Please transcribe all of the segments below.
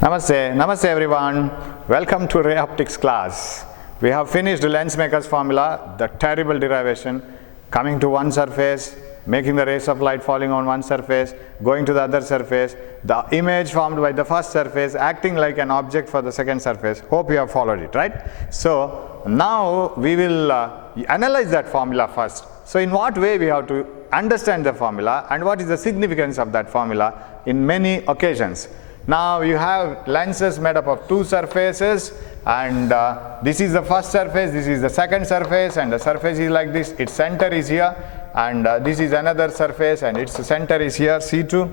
Namaste everyone. Welcome to Ray Optics class. We have finished the lens maker's formula, the terrible derivation, coming to one surface, making the rays of light falling on one surface, going to the other surface, the image formed by the first surface acting like an object for the second surface. Hope you have followed it, right? So now we will analyze that formula first. So in what way we have to understand the formula and what is the significance of that formula in many occasions. Now you have lenses made up of two surfaces, and this is the first surface, this is the second surface, and the surface is like this, its center is here, and this is another surface and its center is here, C2,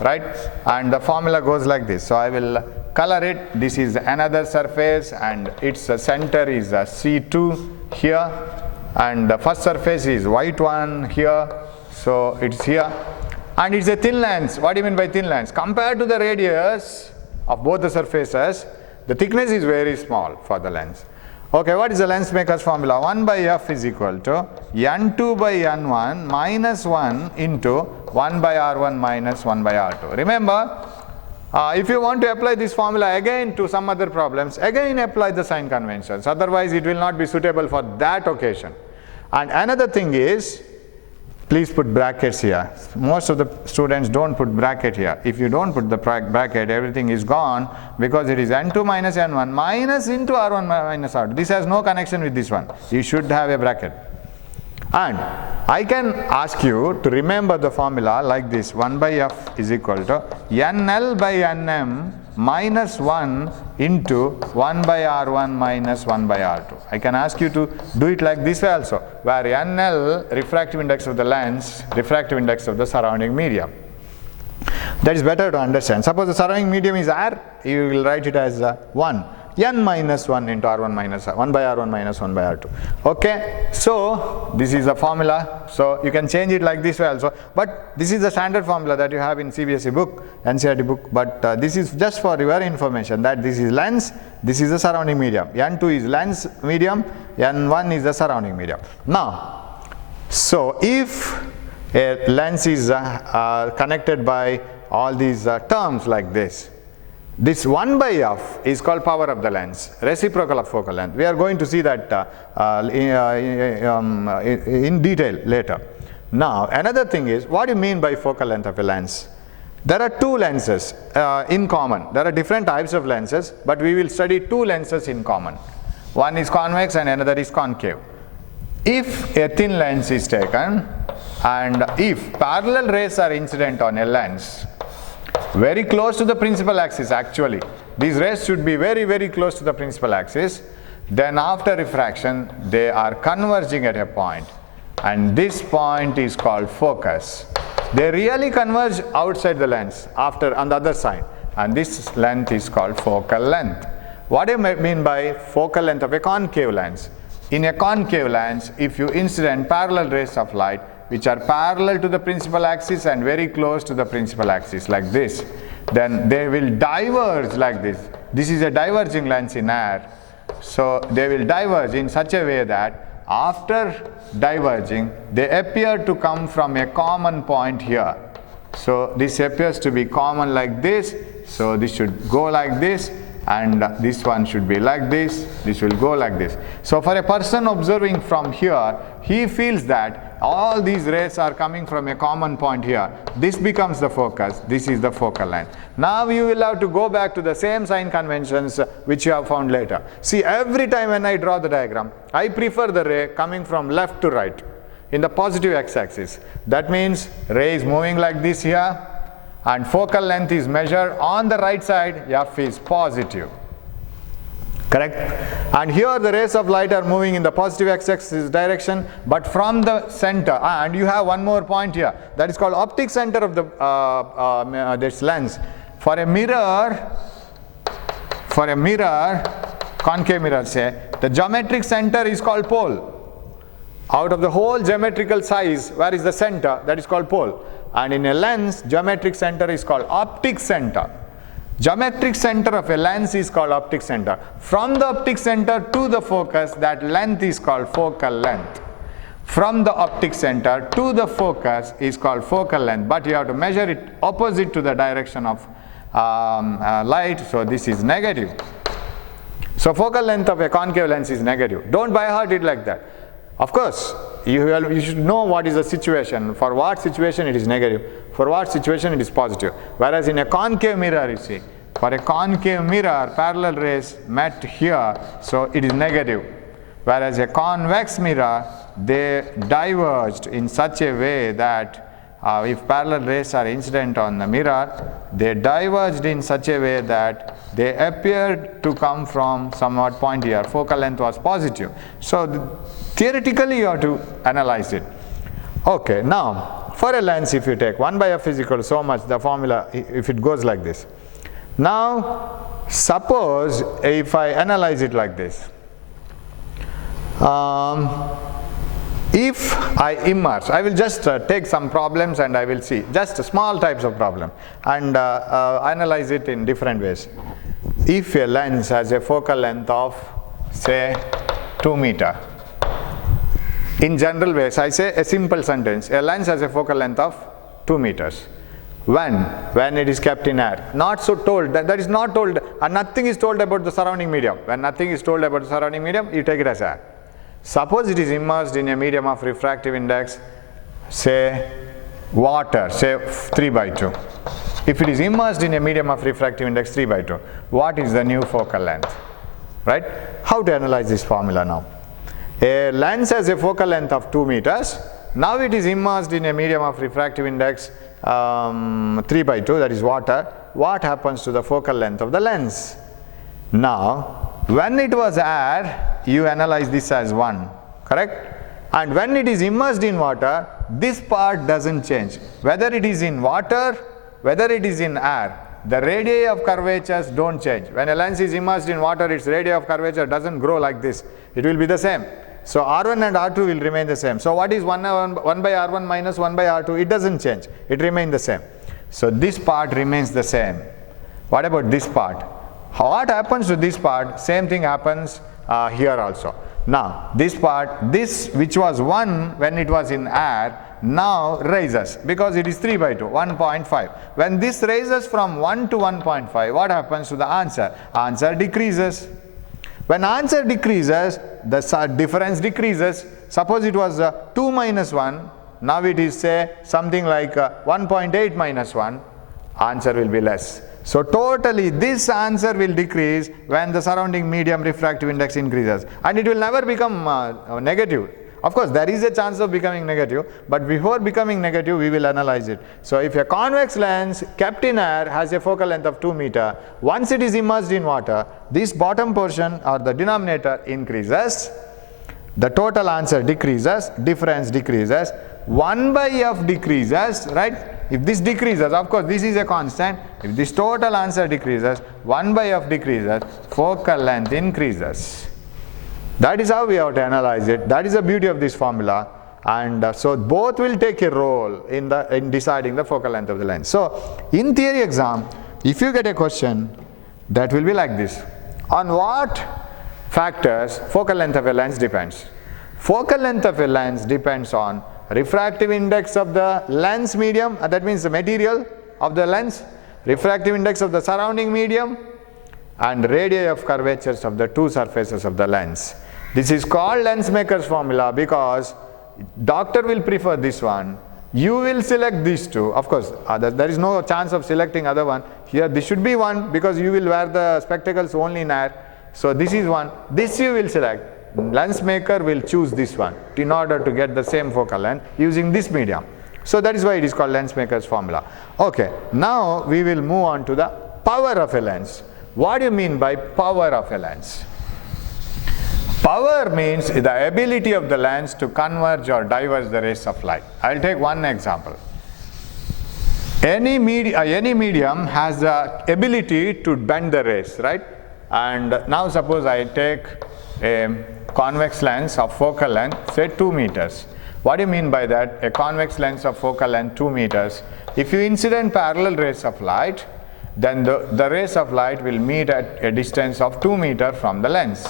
right? And the formula goes like this. So I will color it. This is another surface and its center is C2 here, and the first surface is white one here, so it's here. And it's a thin lens. What do you mean by thin lens? Compared to the radius of both the surfaces, the thickness is very small for the lens. Okay, what is the lens maker's formula? 1 by f is equal to n2 by n1 minus 1 into 1 by r1 minus 1 by r2. Remember, if you want to apply this formula again to some other problems, again apply the sign conventions. Otherwise, it will not be suitable for that occasion. And another thing is, please put brackets here. Most of the students don't put bracket here. If you don't put the bracket, everything is gone, because it is n2 minus n1 minus into r1 minus r2. This has no connection with this one. You should have a bracket. And I can ask you to remember the formula like this. 1 by f is equal to nl by nm minus 1 into 1 by r1 minus 1 by r2. I can ask you to do it like this way also, where nl, refractive index of the lens, refractive index of the surrounding medium. That is better to understand. Suppose the surrounding medium is r, you will write it as 1. n minus 1 into r1 minus 1 by r1 minus 1 by r2. Okay, so this is the formula. So you can change it like this way also. But this is the standard formula that you have in CBSE book, NCERT book. But this is just for your information that this is lens, this is the surrounding medium. n2 is lens medium, n1 is the surrounding medium. Now, so if a lens is connected by all these terms like this, this 1 by f is called power of the lens, reciprocal of focal length. We are going to see that in detail later. Now, another thing is, what do you mean by focal length of a lens? There are two lenses in common. There are different types of lenses, but we will study two lenses in common. One is convex and another is concave. If a thin lens is taken and if parallel rays are incident on a lens, very close to the principal axis, actually these rays should be very close to the principal axis, then after refraction they are converging at a point, and this point is called focus. They really converge outside the lens after on the other side, and this length is called focal length. What do you mean by focal length of a concave lens? In a concave lens, if you incident parallel rays of light which are parallel to the principal axis and very close to the principal axis like this, then they will diverge like this. This is a diverging lens in air. So they will diverge in such a way that after diverging, they appear to come from a common point here. So this appears to be common like this. So this should go like this, and this one should be like this, this will go like this. So for a person observing from here, he feels that all these rays are coming from a common point here. This becomes the focus, this is the focal length. Now you will have to go back to the same sign conventions which you have found later. See, every time when I draw the diagram, I prefer the ray coming from left to right in the positive x-axis. That means ray is moving like this here, and focal length is measured on the right side, f is positive. Correct? And here the rays of light are moving in the positive x-axis direction, but from the center. And you have one more point here, that is called optic center of the this lens. For a mirror, concave mirror say, the geometric center is called pole. Out of the whole geometrical size, where is the center? That is called pole. And in a lens, geometric center is called optic center. Geometric center of a lens is called optic center. From the optic center to the focus, that length is called focal length. From the optic center to the focus is called focal length, but you have to measure it opposite to the direction of light, so this is negative. So focal length of a concave lens is negative. Don't by heart it like that. Of course, you should know what is the situation. For what situation it is negative, for what situation it is positive. Whereas in a concave mirror, you see, for a concave mirror, parallel rays met here, so it is negative. Whereas a convex mirror, they diverged in such a way that if parallel rays are incident on the mirror, they diverged in such a way that they appeared to come from somewhat point here. Focal length was positive. So theoretically you have to analyze it. Okay, now for a lens, if you take 1 by f is equal to so much, the formula, if it goes like this. Now suppose if I analyze it like this. If I immerse, I will just take some problems and I will see just small types of problem and analyze it in different ways. If a lens has a focal length of say 2 meter, in general ways I say a simple sentence, a lens has a focal length of 2 meters. When it is kept in air, not so told, that is not told, and nothing is told about the surrounding medium. When nothing is told about the surrounding medium, you take it as air. Suppose it is immersed in a medium of refractive index, say water, say 3 by 2. If it is immersed in a medium of refractive index 3 by 2, what is the new focal length? Right? How to analyze this formula now? A lens has a focal length of 2 meters. Now it is immersed in a medium of refractive index 3 by 2, that is water. What happens to the focal length of the lens? Now, when it was air, you analyze this as 1, correct? And when it is immersed in water, this part doesn't change. Whether it is in water, whether it is in air, the radii of curvatures don't change. When a lens is immersed in water, its radii of curvature doesn't grow like this. It will be the same. So R1 and R2 will remain the same. So what is 1 by R1 minus 1 by R2? It doesn't change. It remains the same. So this part remains the same. What about this part? What happens to this part? Same thing happens here also. Now this part, this which was 1 when it was in air, now raises because it is 3 by 2, 1.5. When this raises from 1 to 1.5, what happens to the answer? Answer decreases. When answer decreases, the difference decreases. Suppose it was 2 minus 1, now it is say something like 1.8 minus 1, answer will be less. So totally this answer will decrease when the surrounding medium refractive index increases, and it will never become negative. Of course there is a chance of becoming negative, but before becoming negative we will analyze it. So if a convex lens kept in air has a focal length of 2 meter, once it is immersed in water, this bottom portion or the denominator increases, the total answer decreases, difference decreases, 1 by f decreases, right? If this decreases, of course this is a constant, if this total answer decreases, 1 by f decreases, focal length increases. That is how we have to analyze it. That is the beauty of this formula, and so both will take a role in deciding the focal length of the lens. So in theory exam, if you get a question that will be like this: on what factors focal length of a lens depends? Focal length of a lens depends on refractive index of the lens medium, that means the material of the lens, refractive index of the surrounding medium, and radii of curvatures of the two surfaces of the lens. This is called lens maker's formula because doctor will prefer this one, you will select these two. Of course there is no chance of selecting other one. Here this should be one because you will wear the spectacles only in air. So this is one, this you will select. Lens maker will choose this one in order to get the same focal length using this medium. So that is why it is called lens maker's formula. Okay, now we will move on to the power of a lens. What do you mean by power of a lens? Power means the ability of the lens to converge or diverge the rays of light. I will take one example. Any medium has the ability to bend the rays, right? And now suppose I take a convex lens of focal length, say 2 meters. What do you mean by that? A convex lens of focal length 2 meters. If you incident parallel rays of light, then the rays of light will meet at a distance of 2 meters from the lens.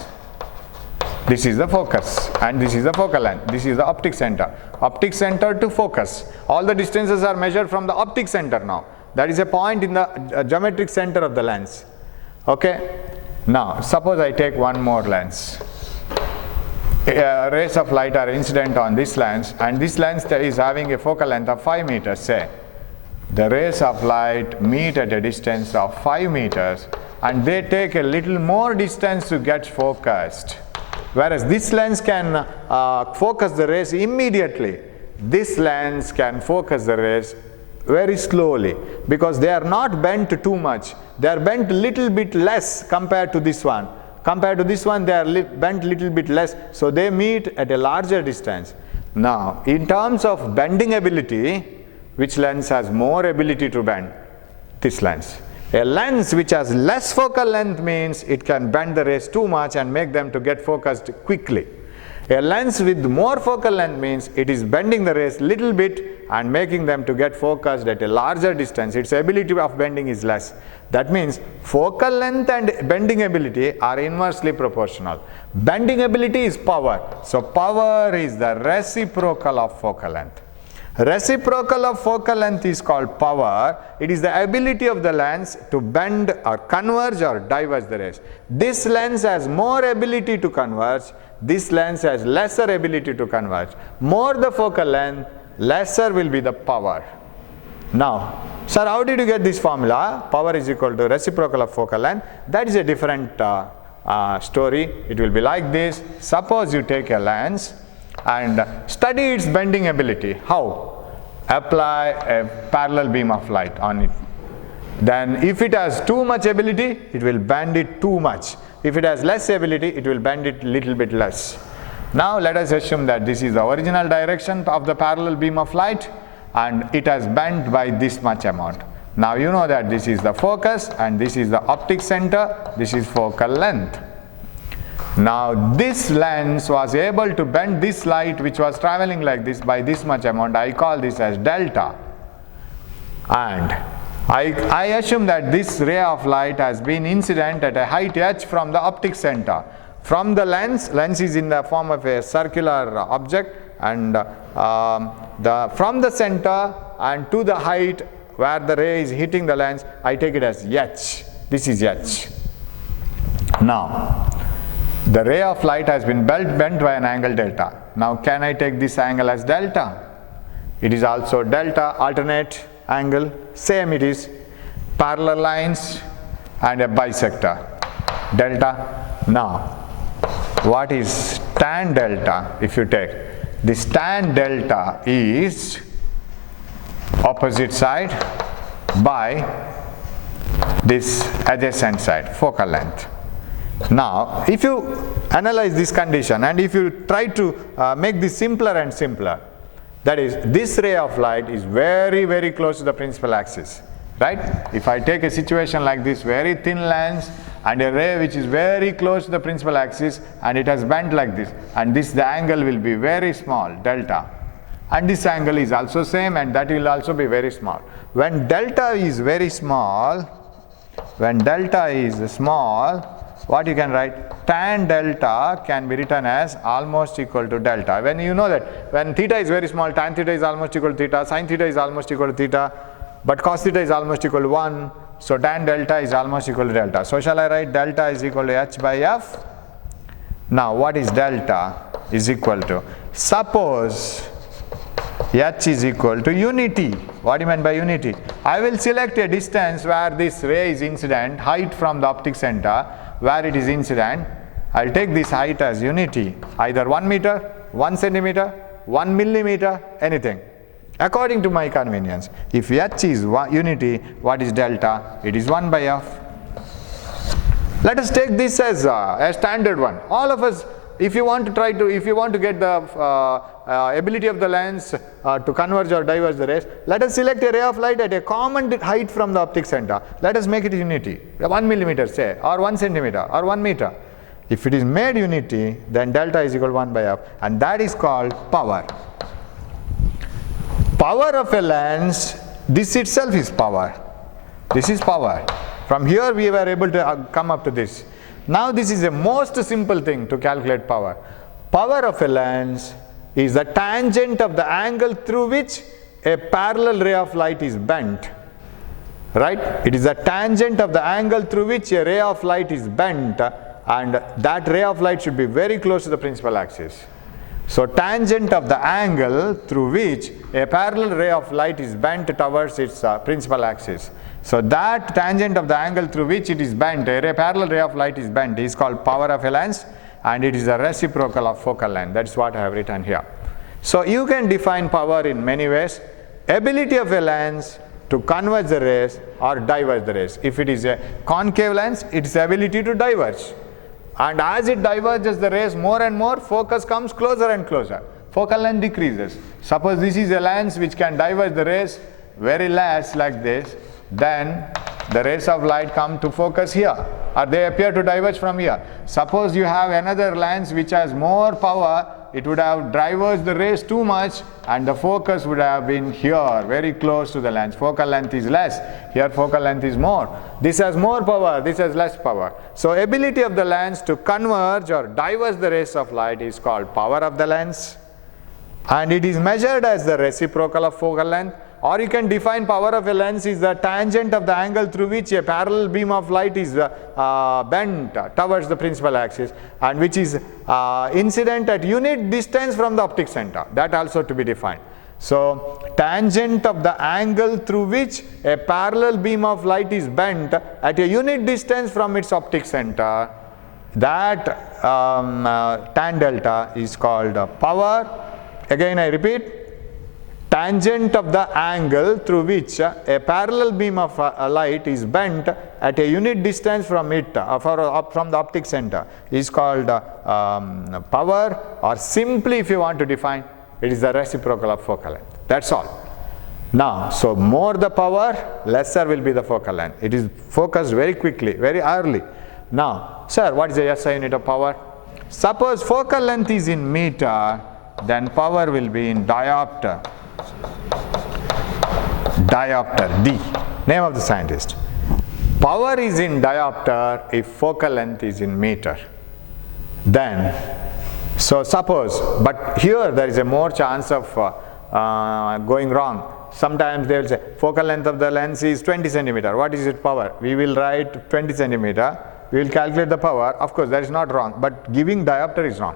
This is the focus and this is the focal length. This is the optic center. Optic center to focus. All the distances are measured from the optic center now. That is a point in the geometric center of the lens. Okay. Now, suppose I take one more lens. Rays of light are incident on this lens, and this lens is having a focal length of 5 meters, say. The rays of light meet at a distance of 5 meters, and they take a little more distance to get focused. Whereas this lens can focus the rays immediately. This lens can focus the rays very slowly, because they are not bent too much. They are bent a little bit less compared to this one. Compared to this one, they are bent little bit less, so they meet at a larger distance. Now, in terms of bending ability, which lens has more ability to bend? This lens. A lens which has less focal length means it can bend the rays too much and make them to get focused quickly. A lens with more focal length means it is bending the rays little bit and making them to get focused at a larger distance. Its ability of bending is less. That means focal length and bending ability are inversely proportional. Bending ability is power. So power is the reciprocal of focal length. Reciprocal of focal length is called power. It is the ability of the lens to bend or converge or diverge the rays. This lens has more ability to converge. This lens has lesser ability to converge. More the focal length, lesser will be the power. Now, sir, how did you get this formula? Power is equal to reciprocal of focal length. That is a different story. It will be like this. Suppose you take a lens and study its bending ability. How? Apply a parallel beam of light on it. Then if it has too much ability, it will bend it too much. If it has less ability, it will bend it little bit less. Now let us assume that this is the original direction of the parallel beam of light, and it has bent by this much amount. Now you know that this is the focus and this is the optic center, this is focal length. Now this lens was able to bend this light which was traveling like this by this much amount. I call this as delta. And I assume that this ray of light has been incident at a height h from the optic center. From the lens is in the form of a circular object, and from the center and to the height where the ray is hitting the lens, I take it as h. This is h. Now, the ray of light has been bent by an angle delta. Now, can I take this angle as delta? It is also delta, alternate angle, same it is, parallel lines and a bisector, delta. Now, what is tan delta? If you take this, tan delta is opposite side by this adjacent side, focal length. Now, if you analyze this condition and if you try to make this simpler and simpler, that is, this ray of light is very, very close to the principal axis, right? If I take a situation like this, very thin lens and a ray which is very close to the principal axis and it has bent like this, and the angle will be very small, delta. And this angle is also same, and that will also be very small. When delta is very small, what you can write? Tan delta can be written as almost equal to delta. When you know that when theta is very small, tan theta is almost equal to theta, sin theta is almost equal to theta, but cos theta is almost equal to 1. So tan delta is almost equal to delta. So shall I write delta is equal to h by f? Now what is delta is equal to? Suppose h is equal to unity. What do you mean by unity? I will select a distance where this ray is incident, height from the optic center, where it is incident. I'll take this height as unity, either 1 meter, 1 centimeter, 1 millimeter, anything, according to my convenience. If h is unity, what is delta? It is 1 by f. Let us take this as a standard one. All of us, if you want to get the ability of the lens to converge or diverge the rays, let us select a ray of light at a common height from the optic center. Let us make it unity, 1 millimeter say, or 1 centimeter, or 1 meter. If it is made unity, then delta is equal to 1 by f, and that is called power. Power of a lens, this itself is power. This is power. From here we were able to come up to this. Now this is the most simple thing to calculate power. Power of a lens is the tangent of the angle through which a parallel ray of light is bent. right? It is the tangent of the angle through which a ray of light is bent, and that ray of light should be very close to the principal axis. So tangent of the angle through which a parallel ray of light is bent towards its principal axis. So that tangent of the angle through which it is bent, a parallel ray of light is bent, is called power of a lens, and it is the reciprocal of focal length. That's what I have written here. So you can define power in many ways. Ability of a lens to converge the rays or diverge the rays. If it is a concave lens, its ability to diverge. And as it diverges the rays more and more, focus comes closer and closer. Focal length decreases. Suppose this is a lens which can diverge the rays very less like this, then the rays of light come to focus here, or they appear to diverge from here. Suppose you have another lens which has more power, it would have diverged the rays too much and the focus would have been here, very close to the lens. Focal length is less, here focal length is more. This has more power, this has less power. So ability of the lens to converge or diverge the rays of light is called power of the lens, and it is measured as the reciprocal of focal length. Or you can define power of a lens is the tangent of the angle through which a parallel beam of light is bent towards the principal axis, and which is incident at unit distance from the optic center. That also to be defined. So tangent of the angle through which a parallel beam of light is bent at a unit distance from its optic center, that tan delta is called power. Again I repeat, tangent of the angle through which a parallel beam of light is bent at a unit distance from it, from the optic center, is called power, or simply if you want to define, it is the reciprocal of focal length. That's all. Now, so more the power, lesser will be the focal length. It is focused very quickly, very early. Now, sir, what is the SI unit of power? Suppose focal length is in meter, then power will be in diopter. Diopter, D, name of the scientist. Power is in diopter if focal length is in meter. Then, so suppose, but here there is a more chance of going wrong. Sometimes they will say focal length of the lens is 20 centimeter. What is its power? We will write 20 centimeter. We will calculate the power. Of course, that is not wrong, but giving diopter is wrong.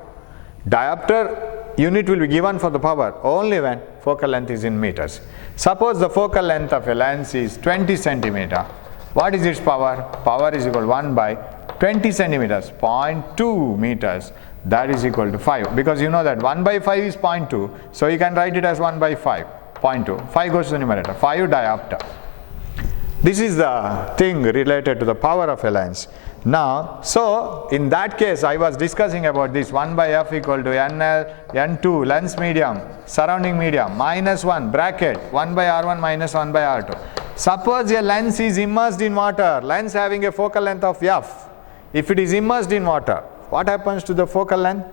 Diopter unit will be given for the power only when focal length is in meters. Suppose the focal length of a lens is 20 centimeter. What is its power? Power is equal to 1 by 20 centimeters, 0.2 meters. That is equal to 5. Because you know that 1 by 5 is 0.2. So you can write it as 1 by 5, 0.2. 5 goes to the numerator, 5 diopter. This is the thing related to the power of a lens. Now, so in that case, I was discussing about this 1 by f equal to NL, N2, lens medium, surrounding medium, minus 1, bracket, 1 by R1 minus 1 by R2. Suppose a lens is immersed in water, lens having a focal length of f. If it is immersed in water, what happens to the focal length?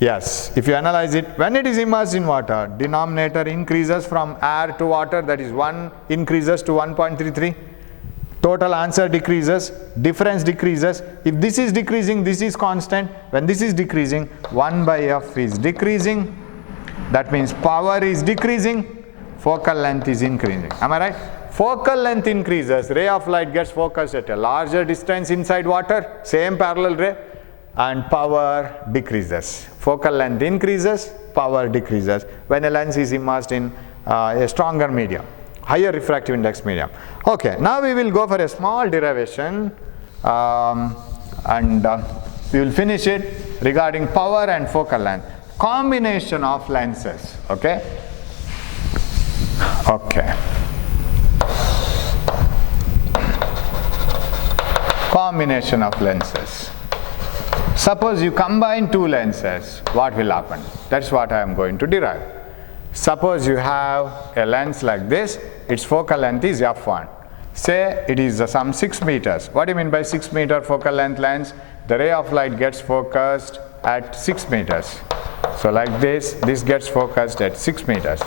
Yes, if you analyze it, when it is immersed in water, denominator increases from air to water, that is 1 increases to 1.33. Total answer decreases, difference decreases. If this is decreasing, this is constant. When this is decreasing, 1 by f is decreasing. That means power is decreasing, focal length is increasing. Am I right? Focal length increases, ray of light gets focused at a larger distance inside water, same parallel ray, and power decreases. Focal length increases, power decreases when a lens is immersed in a stronger medium, higher refractive index medium. Okay, now we will go for a small derivation and we will finish it regarding power and focal length. Combination of lenses, okay? Okay. Combination of lenses. Suppose you combine two lenses, what will happen? That's what I am going to derive. Suppose you have a lens like this, its focal length is f1. Say it is some 6 meters. What do you mean by 6 meter focal length lens? The ray of light gets focused at 6 meters. So like this gets focused at 6 meters.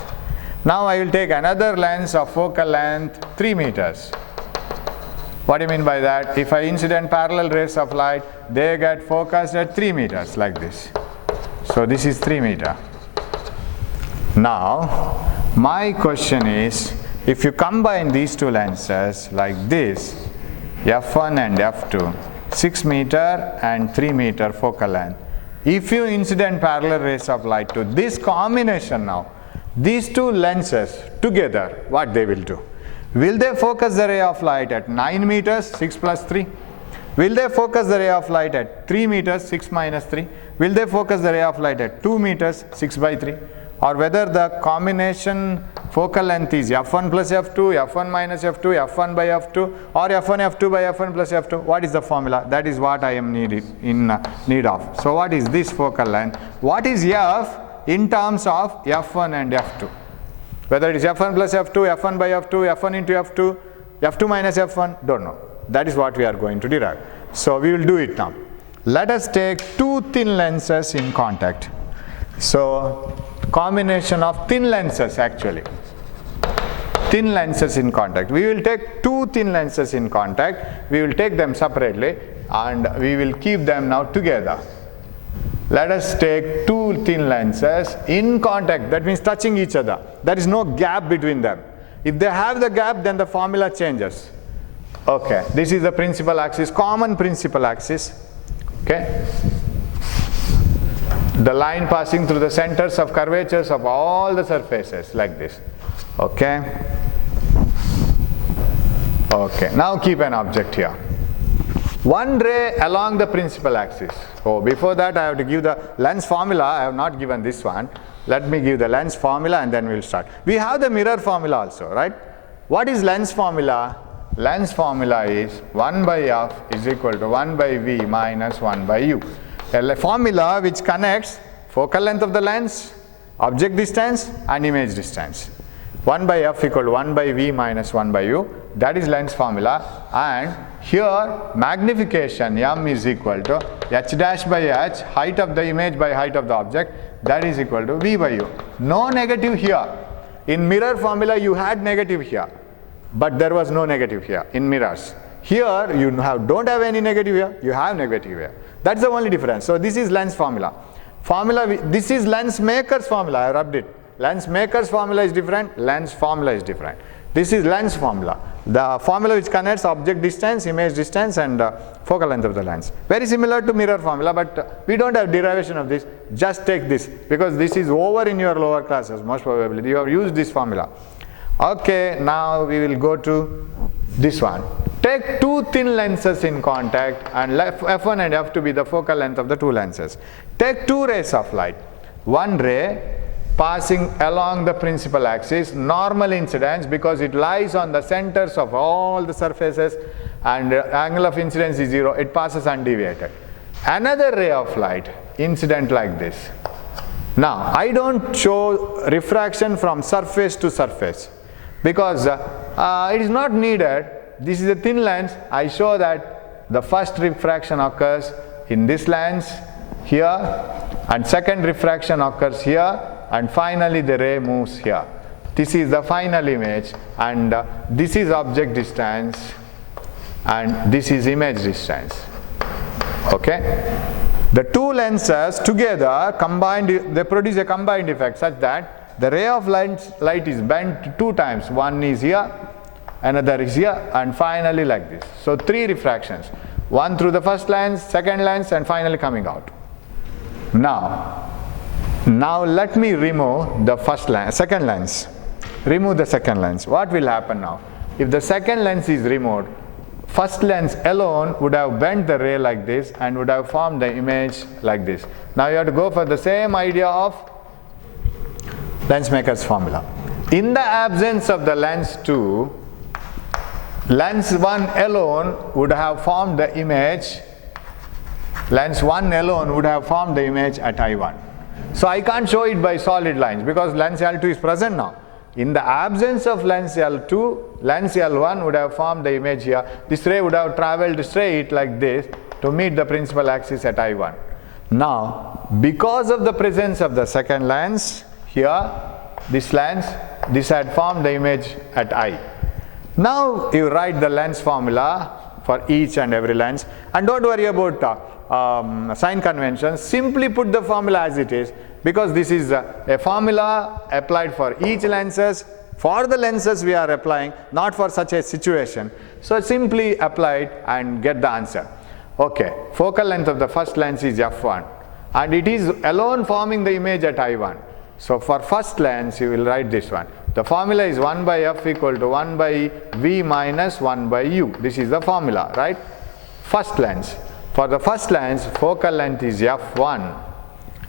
Now I will take another lens of focal length 3 meters. What do you mean by that? If I incident parallel rays of light, they get focused at 3 meters like this. So this is 3 meter. Now my question is, If you combine these two lenses like this, f1 and f2, 6 meter and 3 meter focal length. If you incident parallel rays of light to this combination now, these two lenses together, what they will do? Will they focus the ray of light at 9 meters, 6 plus 3? Will they focus the ray of light at 3 meters, 6 minus 3? Will they focus the ray of light at 2 meters, 6 by 3? Or whether the combination focal length is f1 plus f2, f1 minus f2, f1 by f2, or f1 f2 by f1 plus f2. What is the formula? That is what I am in need of. So what is this focal length? What is f in terms of f1 and f2? Whether it is f1 plus f2, f1 by f2, f1 into f2, f2 minus f1, don't know. That is what we are going to derive. So we will do it now. Let us take two thin lenses in contact. So combination of thin lenses actually. Thin lenses in contact. We will take two thin lenses in contact. We will take them separately and we will keep them now together. Let us take two thin lenses in contact. That means touching each other. There is no gap between them. If they have the gap, then the formula changes. Okay, this is the principal axis, common principal axis. Okay. The line passing through the centers of curvatures of all the surfaces like this. Okay. Okay, now keep an object here. One ray along the principal axis. Oh, before that I have to give the lens formula. I have not given this one. Let me give the lens formula and then we will start. We have the mirror formula also, right? What is lens formula? Lens formula is 1 by f is equal to 1 by v minus 1 by u. A formula which connects focal length of the lens, object distance and image distance. 1 by f equal to 1 by v minus 1 by u. That is lens formula. And here magnification m is equal to h dash by h, height of the image by height of the object, that is equal to v by u. No negative here. In mirror formula you had negative here, but there was no negative here in mirrors. Here you don't have any negative here, you have negative here. That's the only difference. So this is lens formula. This is lens maker's formula. I rubbed it. Lens maker's formula is different, lens formula is different. This is lens formula. The formula which connects object distance, image distance and focal length of the lens. Very similar to mirror formula, but we don't have derivation of this. Just take this because this is over in your lower classes most probably. You have used this formula. Okay, now we will go to this one. Take two thin lenses in contact and f1 and f2 be the focal length of the two lenses. Take two rays of light. One ray passing along the principal axis, normal incidence because it lies on the centers of all the surfaces and angle of incidence is 0, it passes undeviated. Another ray of light, incident like this. Now, I don't show refraction from surface to surface because it is not needed. This is a thin lens. I show that the first refraction occurs in this lens here and second refraction occurs here and finally the ray moves here. This is the final image and this is object distance and this is image distance. Okay. The two lenses together combined, they produce a combined effect such that the ray of light is bent two times. One is here, another is here and finally like this. So three refractions. One through the first lens, second lens and finally coming out. Now let me remove the second lens. Remove the second lens. What will happen now? If the second lens is removed, first lens alone would have bent the ray like this and would have formed the image like this. Now you have to go for the same idea of lens maker's formula. In the absence of the lens 2, lens 1 alone would have formed the image. Lens 1 alone would have formed the image at I1. So I can't show it by solid lines because lens L2 is present now. In the absence of lens L2, lens L1 would have formed the image here. This ray would have traveled straight like this to meet the principal axis at I1. Now, because of the presence of the second lens here, this lens, this had formed the image at I. Now you write the lens formula for each and every lens and don't worry about sign conventions. Simply put the formula as it is because this is a formula applied for each lenses For the lenses we are applying, not for such a situation. So simply apply it and get the answer. Okay, focal length of the first lens is f1 and it is alone forming the image at I1. So for first lens you will write this one. The formula is 1 by f equal to 1 by v minus 1 by u. This is the formula, right? First lens. For the first lens, focal length is f1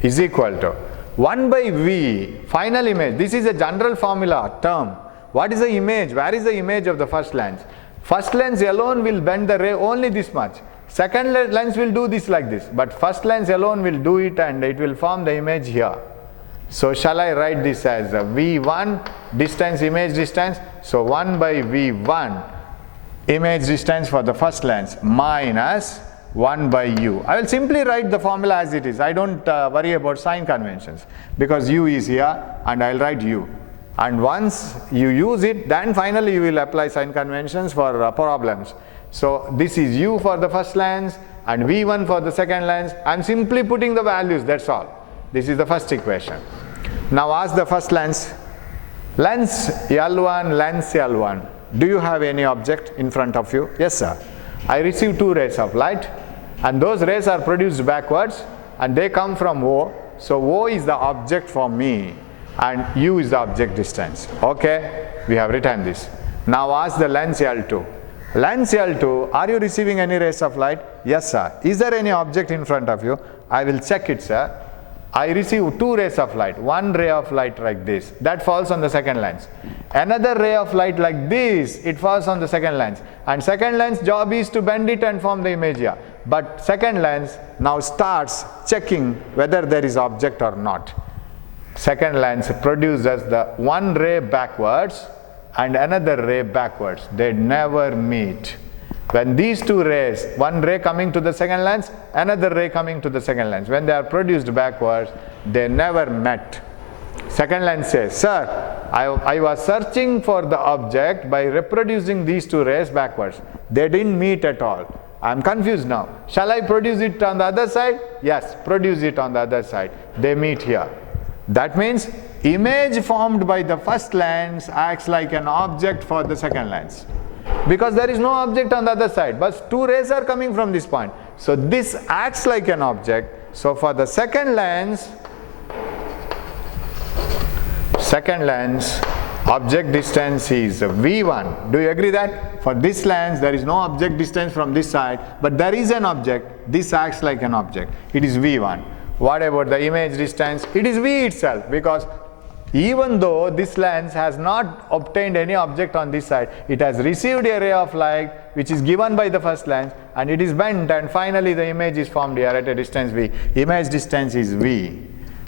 is equal to 1 by v, final image. This is a general formula term. What is the image? Where is the image of the first lens? First lens alone will bend the ray only this much. Second lens will do this like this. But first lens alone will do it and it will form the image here. So shall I write this as v1 distance, image distance. So 1 by v1 image distance for the first lens minus 1 by u. I will simply write the formula as it is. I don't worry about sign conventions because u is here and I will write u. And once you use it, then finally you will apply sign conventions for problems. So this is u for the first lens and v1 for the second lens. I am simply putting the values, that's all. This is the first equation. Now ask the first lens. Lens L1, lens L1. Do you have any object in front of you? Yes, sir. I receive two rays of light and those rays are produced backwards and they come from O. So O is the object for me and U is the object distance. Okay, we have written this. Now ask the lens L2. Lens L2, are you receiving any rays of light? Yes, sir. Is there any object in front of you? I will check it, sir. I receive two rays of light. One ray of light like this, that falls on the second lens. Another ray of light like this, it falls on the second lens. And second lens job is to bend it and form the image here. But second lens now starts checking whether there is object or not. Second lens produces the one ray backwards and another ray backwards. They never meet. When these two rays, one ray coming to the second lens, another ray coming to the second lens, when they are produced backwards, they never met. Second lens says, sir, I was searching for the object by reproducing these two rays backwards. They didn't meet at all. I am confused now. Shall I produce it on the other side? Yes, produce it on the other side. They meet here. That means image formed by the first lens acts like an object for the second lens. Because there is no object on the other side, but two rays are coming from this point. So this acts like an object. So for the second lens, object distance is v1. Do you agree that? For this lens, there is no object distance from this side, but there is an object. This acts like an object. It is v1. What about the image distance? It is v itself, because even though this lens has not obtained any object on this side, it has received a ray of light which is given by the first lens and it is bent and finally the image is formed here at a distance v. Image distance is v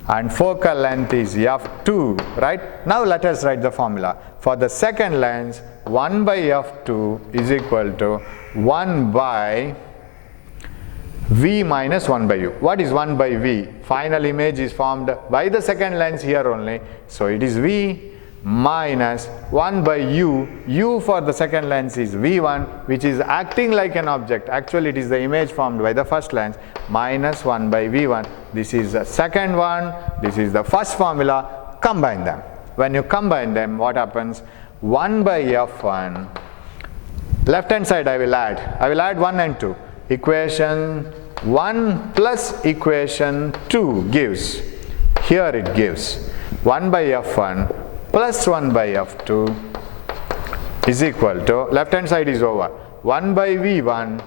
and focal length is f2, right? Now let us write the formula. For the second lens, 1 by f2 is equal to 1 by v minus 1 by u. What is 1 by v? Final image is formed by the second lens here only. So it is v minus 1 by u. U for the second lens is v1, which is acting like an object. Actually it is the image formed by the first lens, minus 1 by v1. This is the second one. This is the first formula. Combine them. When you combine them, what happens? 1 by f1. Left hand side I will add 1 and 2. Equation 1 plus equation 2 gives, here it gives 1 by f1 plus 1 by f2 is equal to, left hand side is over, 1 by v1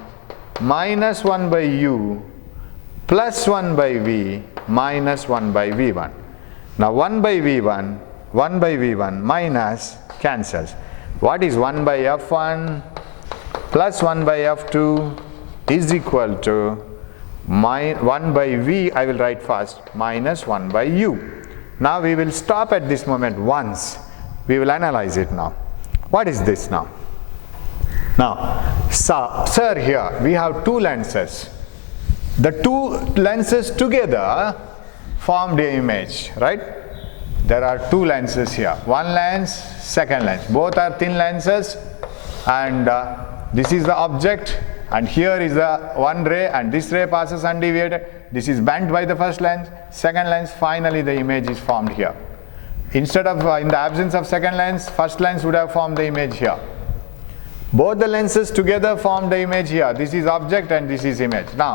minus 1 by u plus 1 by v minus 1 by v1. Now 1 by v1 minus cancels. What is 1 by f1 plus 1 by f2 is equal to 1 by v, I will write first, minus 1 by u. Now we will stop at this moment once. We will analyze it now. What is this now? Now, sir, here we have two lenses. The two lenses together formed an image, right? There are two lenses here. One lens, second lens. Both are thin lenses and this is the object. And here is the one ray and this ray passes undeviated. This is bent by the first lens, second lens, finally the image is formed here. Instead of, in the absence of second lens, first lens would have formed the image here. Both the lenses together form the image here. This is object and this is image. Now,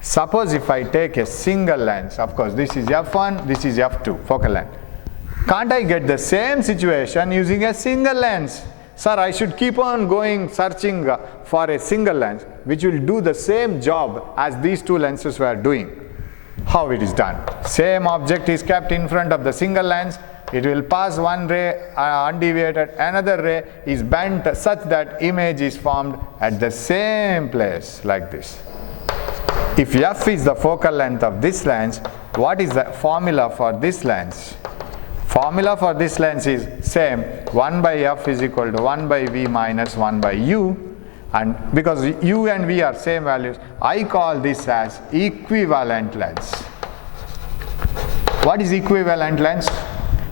suppose if I take a single lens, of course this is f1, this is f2, focal length. Can't I get the same situation using a single lens? Sir, I should keep on going searching for a single lens which will do the same job as these two lenses were doing. How it is done? Same object is kept in front of the single lens. It will pass one ray undeviated, another ray is bent such that image is formed at the same place like this. If f is the focal length of this lens, what is the formula for this lens? Formula for this lens is same, 1 by f is equal to 1 by v minus 1 by u, and because u and v are same values, I call this as equivalent lens. What is equivalent lens?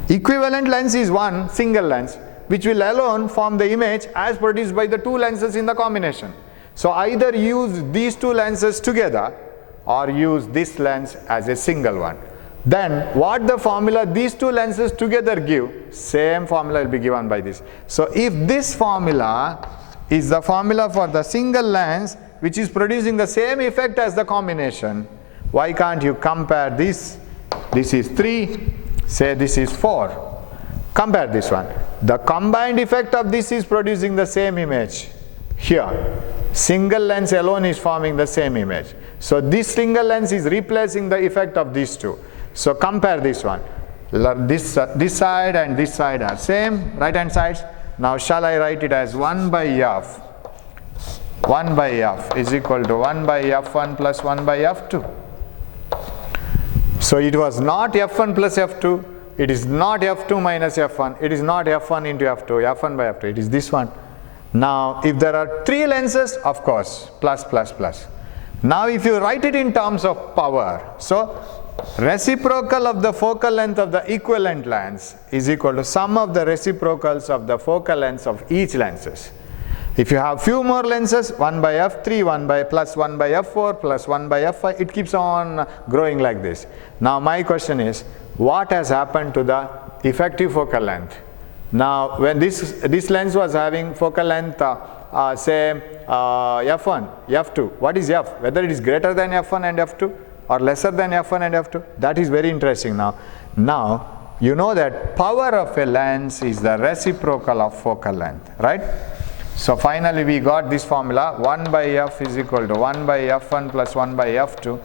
Equivalent lens is one single lens which will alone form the image as produced by the two lenses in the combination. So either use these two lenses together or use this lens as a single one. Then what the formula these two lenses together give, same formula will be given by this. So if this formula is the formula for the single lens which is producing the same effect as the combination, why can't you compare this? This is 3, say this is 4. Compare this one. The combined effect of this is producing the same image. Here, single lens alone is forming the same image. So this single lens is replacing the effect of these two. So compare this one. This side and this side are same, right hand sides. Now shall I write it as 1 by f? 1 by f is equal to 1 by f1 plus 1 by f2. So it was not f1 plus f2, it is not f2 minus f1, it is not f1 into f2, f1 by f2, it is this one. Now if there are three lenses, of course, plus plus plus. Now if you write it in terms of power, so reciprocal of the focal length of the equivalent lens is equal to sum of the reciprocals of the focal lengths of each lenses. If you have few more lenses, 1 by f3, 1 by plus 1 by f4 plus 1 by f5, it keeps on growing like this. Now my question is, what has happened to the effective focal length? Now when this lens was having focal length say f1, f2, what is f? Whether it is greater than f1 and f2 or lesser than f1 and f2, that is very interesting now. Now you know that power of a lens is the reciprocal of focal length, right? So finally we got this formula, 1 by f is equal to 1 by f1 plus 1 by f2.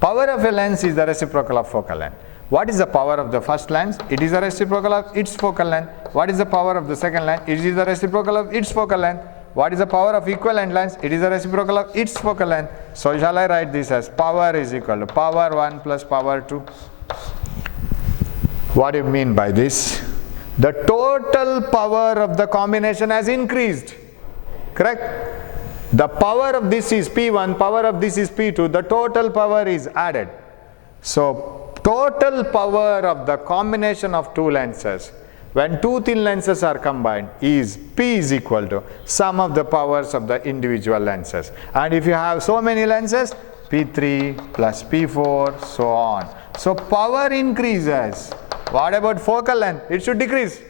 Power of a lens is the reciprocal of focal length. What is the power of the first lens? It is the reciprocal of its focal length. What is the power of the second lens? It is the reciprocal of its focal length. What is the power of equivalent lens? It is the reciprocal of its focal length. So shall I write this as power is equal to power 1 plus power 2. What do you mean by this? The total power of the combination has increased. Correct? The power of this is P1, power of this is P2, the total power is added. So total power of the combination of two lenses, when two thin lenses are combined, is P is equal to sum of the powers of the individual lenses. And if you have so many lenses, P3 plus P4, so on. So power increases. What about focal length? It should decrease.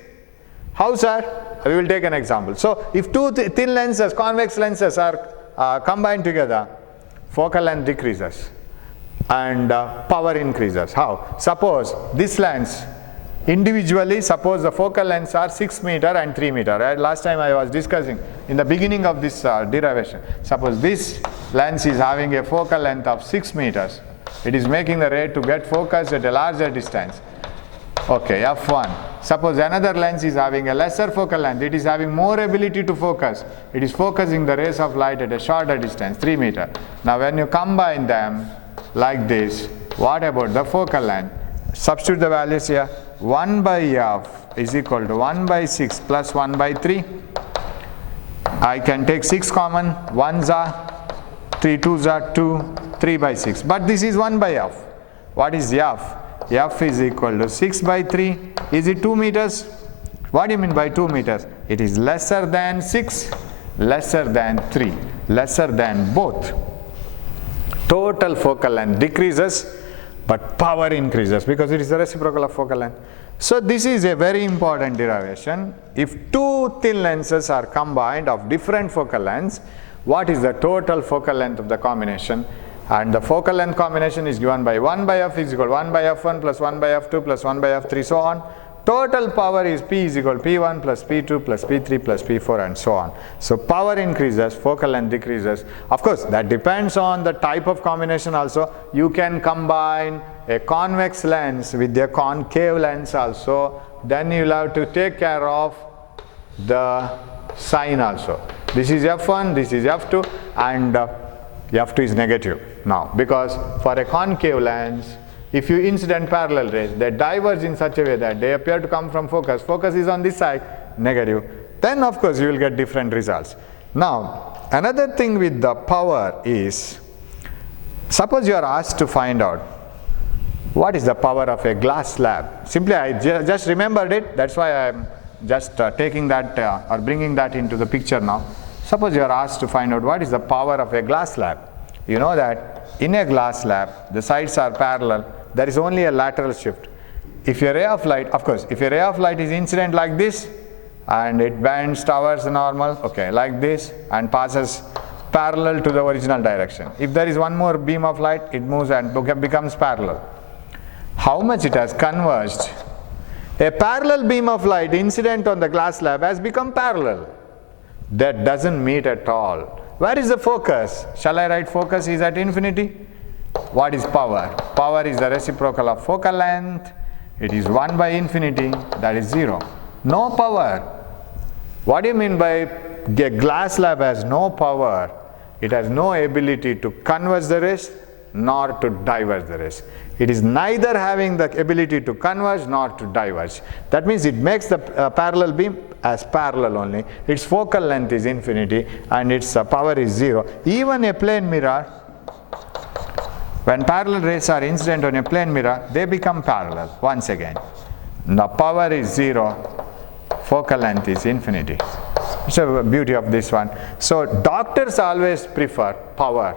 How, sir? We will take an example. So if two thin lenses, convex lenses are combined together, focal length decreases and power increases. How? Suppose this lens, individually, suppose the focal lengths are 6 meter and 3 meter. Right? Last time I was discussing in the beginning of this derivation. Suppose this lens is having a focal length of 6 meters. It is making the ray to get focused at a larger distance. Okay, f1. Suppose another lens is having a lesser focal length. It is having more ability to focus. It is focusing the rays of light at a shorter distance, 3 meter. Now when you combine them like this, what about the focal length? Substitute the values here. 1 by f is equal to 1 by 6 plus 1 by 3. I can take 6 common. 1s are 3, 2s are 2, 3 by 6. But this is 1 by f. What is f? F is equal to 6 by 3. Is it 2 meters? What do you mean by 2 meters? It is lesser than 6, lesser than 3, lesser than both. Total focal length decreases, but power increases because it is the reciprocal of focal length. So this is a very important derivation. If two thin lenses are combined of different focal lengths, what is the total focal length of the combination? And the focal length combination is given by 1 by f is equal to 1 by f1 plus 1 by f2 plus 1 by f3, so on. Total power is P is equal to P1 plus P2 plus P3 plus P4 and so on. So power increases, focal length decreases. Of course, that depends on the type of combination also. You can combine a convex lens with a concave lens also. Then you will have to take care of the sign also. This is f1, this is f2, and f2 is negative now, because for a concave lens, if you incident parallel rays, they diverge in such a way that they appear to come from focus. Focus is on this side, negative. Then of course you will get different results. Now, another thing with the power is, suppose you are asked to find out what is the power of a glass slab. Simply I just remembered it, that's why I am just taking that or bringing that into the picture now. Suppose you are asked to find out what is the power of a glass slab. You know that in a glass slab, the sides are parallel, there is only a lateral shift. If a ray of light, of course, if a ray of light is incident like this, and it bends towards the normal, okay, like this, and passes parallel to the original direction. If there is one more beam of light, it moves and becomes parallel. How much it has converged? A parallel beam of light incident on the glass slab has become parallel. That doesn't meet at all. Where is the focus? Shall I write focus is at infinity? What is power? Power is the reciprocal of focal length. It is 1 by infinity, that is 0. No power. What do you mean by a glass slab has no power? It has no ability to converge the rays nor to diverge the rays. It is neither having the ability to converge nor to diverge. That means it makes the parallel beam as parallel only. Its focal length is infinity and its power is 0. Even a plane mirror, when parallel rays are incident on a plane mirror, they become parallel once again. The power is 0, focal length is infinity. It's the beauty of this one. So doctors always prefer power.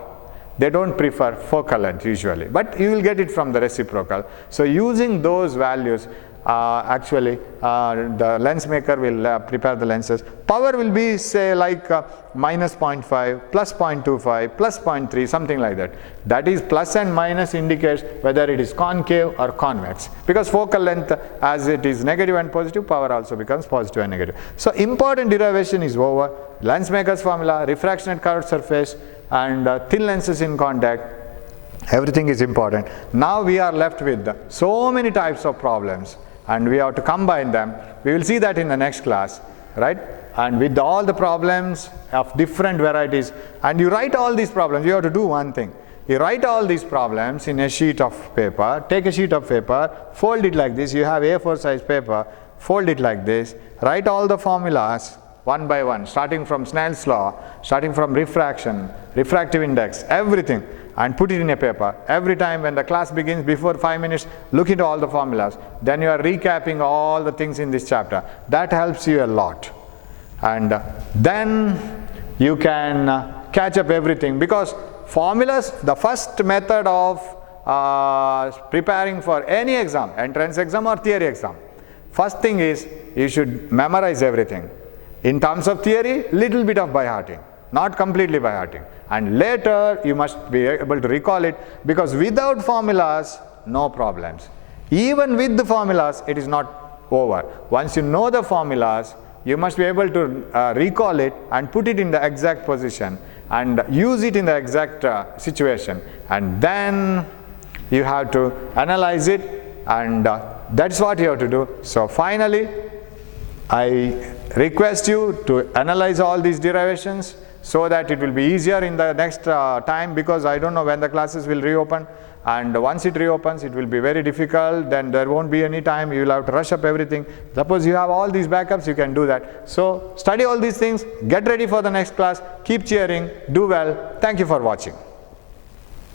They don't prefer focal length usually, but you will get it from the reciprocal. So using those values, the lens maker will prepare the lenses. Power will be say like minus 0.5, plus 0.25, plus 0.3, something like that. That is plus and minus indicates whether it is concave or convex. Because focal length, as it is negative and positive, power also becomes positive and negative. So important derivation is over. Lens maker's formula, refraction at curved surface, and thin lenses in contact, everything is important. Now we are left with so many types of problems and we have to combine them. We will see that in the next class, right? And with all the problems of different varieties, and you write all these problems, you have to do one thing. You write all these problems in a sheet of paper, take a sheet of paper, fold it like this, you have A4 size paper, fold it like this, write all the formulas one by one, starting from Snell's law, starting from refraction, refractive index, everything, and put it in a paper. Every time when the class begins, before 5 minutes, look into all the formulas. Then you are recapping all the things in this chapter. That helps you a lot. And then you can catch up everything, because formulas, the first method of preparing for any exam, entrance exam or theory exam, first thing is you should memorize everything. In terms of theory, little bit of by hearting, not completely by hearting. And later you must be able to recall it, because without formulas, no problems. Even with the formulas, it is not over. Once you know the formulas, you must be able to recall it and put it in the exact position and use it in the exact situation. And then you have to analyze it, and that's what you have to do. So finally, I request you to analyze all these derivations so that it will be easier in the next time, because I don't know when the classes will reopen, and once it reopens it will be very difficult. Then there won't be any time, you will have to rush up everything. Suppose you have all these backups, you can do that. So study all these things, get ready for the next class, keep cheering, do well. Thank you for watching.